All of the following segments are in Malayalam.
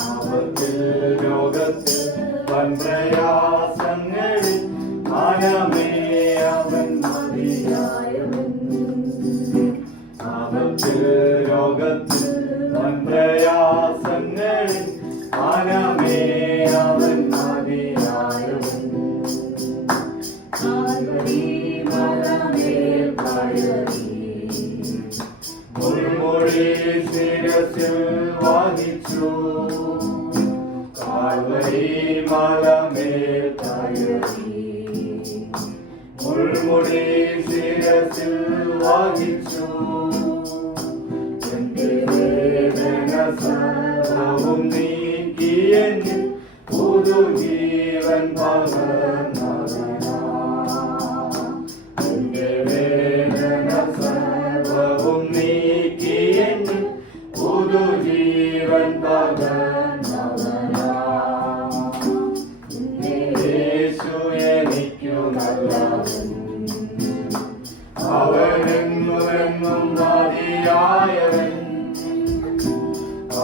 ആപത്തിൽ രോഗത്തിൽ വൻപ്രയാസങ്ങളിൽ മനമേ അവൻ മതിയായവൻ. ആപത്തിൽ രോഗത്തിൽ വൻപ്രയാസങ്ങളിൽ മനമേ അവൻ മതിയായവൻ. മുൾമുടി ശിരസിൽ വഹിച്ചു, കാൽവരി മലമേൽ കയറി. മുൾമുടി ശിരസിൽ വഹിച്ചു, എന്റെ വേദന സർവ്വവും നീക്കിയെന്നിൽ പുതുജീവൻ പകർന്നവനാ. എന്റെ വേദന സർവ്വവും നീക്കിയെന്നിൽ പുതുജീവൻ പകർന്നവനാ. യേശു എനിക്കു നല്ലവൻ, അവനെന്നുമെന്നും മതിയായവൻ.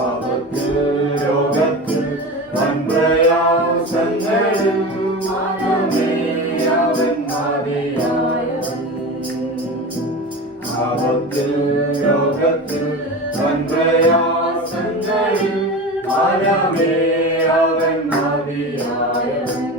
ആപത്തിൽ രോഗത്തിൽ വൻപ്രയാസങ്ങളിൽ മനമേ അവൻ മതിയായവൻ. ആപത്തിൽ രോഗത്തിൽ വൻപ്രയാസങ്ങളിൽ മനമേ അവൻ മതിയായവൻ.